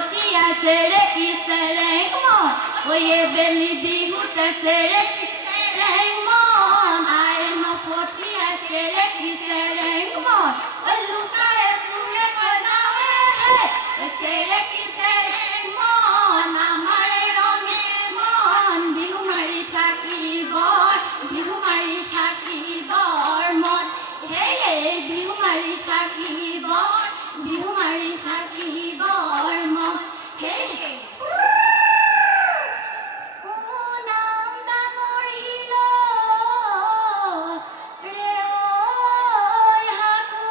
পতিয়া সেরে কি সেরে মন ওয়ে বেলি বিহুতে সেরে কি সেরে মন আয় নো পতিয়া সেরে কি সেরে মন ও লুকায়ে শুনে কজাবে হে সেরে কি সেরে মন আমার রঙে মন বিহু মারি থাকিবর মন হে বিহু মারি থাকিবর মন হে ও নাম ডাঙৰ হিল ৰে ঐ হাকু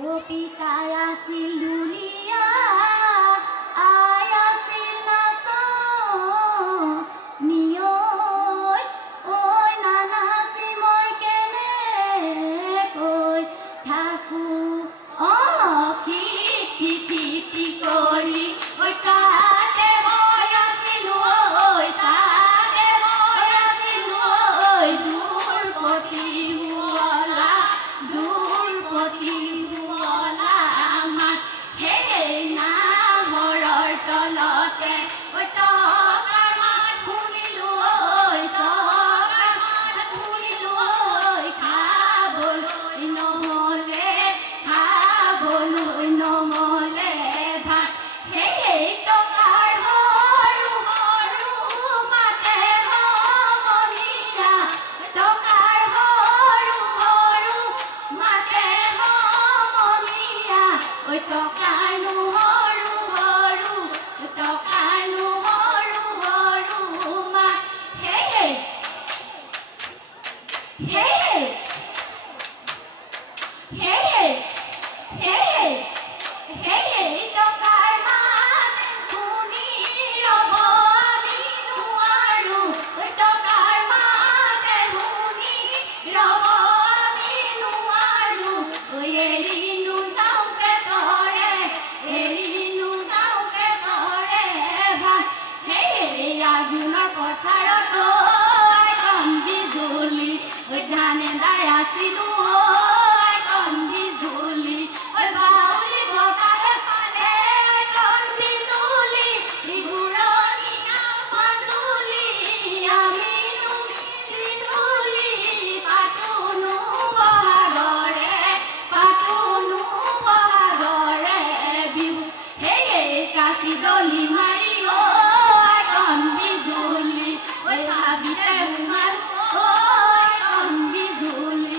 ও পিতাই আছিল দুলীয়া আই আছিল নাচ নিয়ৈ ঐ নানাচি মই কেনেকৈ থাকো কি কৰি ঐ তাতে মই আছিলো ঐ তাতে মই আছিলো ঐ দূৰপতি হুৱলা আমাৰ হে নাহৰৰ তলতে ঐ টকাৰ মাত শুনিলো ঐ টকাৰ মাত শুনিলো ঐ খাবলৈ নহলে ভাত হে টকাৰ সৰু সৰু মাতে সমনীয়া টকাৰ সৰু সৰু মাতে সমনীয়া ঐ টকাৰনো সৰু সৰু মাত হে টকাৰ মাত শুনি ৰ'ব আমি নোৱাৰো টকাৰ মাত শুনি ৰ'ব আমি নোৱাৰো এৰিনো যাওঁকে তৰে ভাত হে আগুনৰ পথাৰত এখন বিজুলি ধানে দাই আছিলো এখন বিজুলি বাউলি বতাহে পালে এখন বিজুলি ঘূৰণীয়া মাজুলি আমিনো মিলি পাতোনো বহাগৰে বিহু হে কাচি দলি মাৰি এখন বিজুলি ভাবিতে সোমাল এখন বিজুলি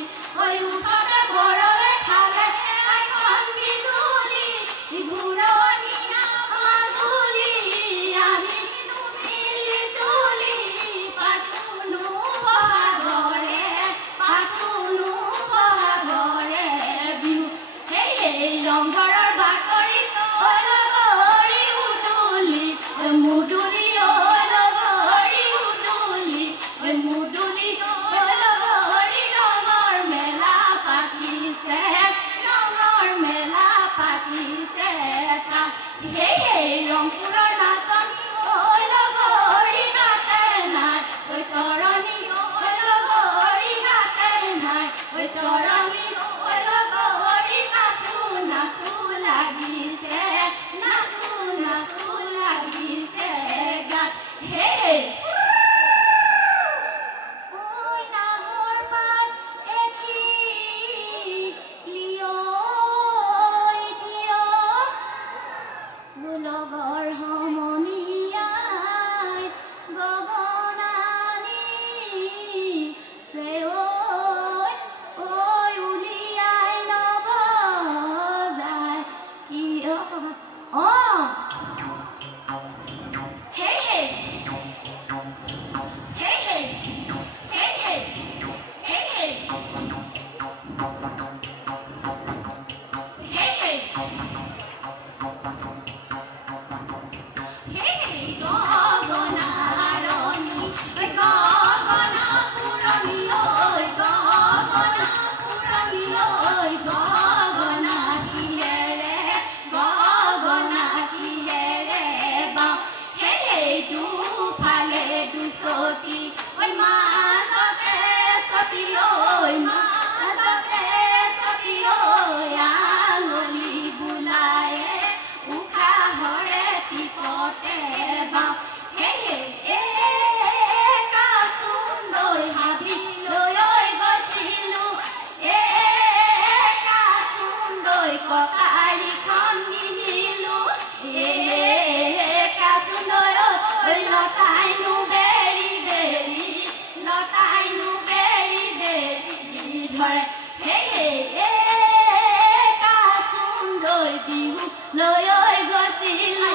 দিলো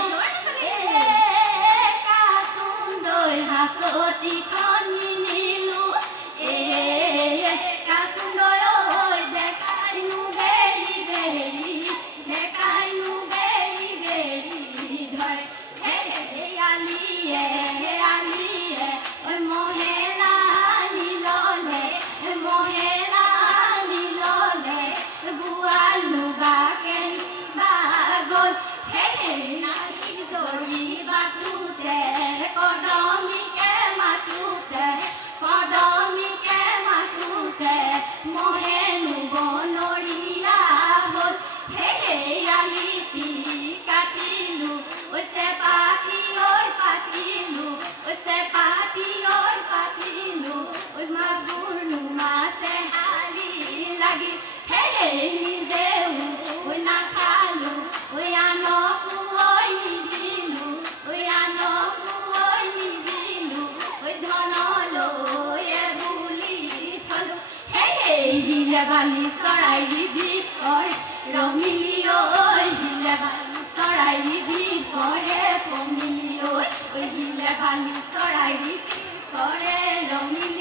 কাচুন্দৈ হাচতি খনি নিলো কাচুন্দৈ ঐ দেখাইনো বেৰি বেৰি দেখাইনো বেৰি বেৰি ধৰে আলিয়ে আলিয়ে ঐ মহেলা নিললে মহেলা নিললে গোৱালো বাকে বাগল নাকি জৰি বাটুতে কদমিকে মাতুতে মহেনো বনৰীয়া হ'ল আলিতি কাটিলো ঐছে পাতি ঐ পাতিলো ঐছে পাতি ঐ পাতিলো ঐ মাগুৰনো মাছে হালি লাগি নিজেও ঐ নাখালো ঐ আনকো ঐ নিদিলো ঐ আনকো ঐ নিদিলো ঐ ধনলৈয়ে বুলি থলো হিলে বালি চৰাই ভিতৰে ৰমিলি ঐ হিলে বালি চৰাই ভিতৰে পমিলি ঐ হিলে বালি চৰাই ভিতৰে ৰমিলি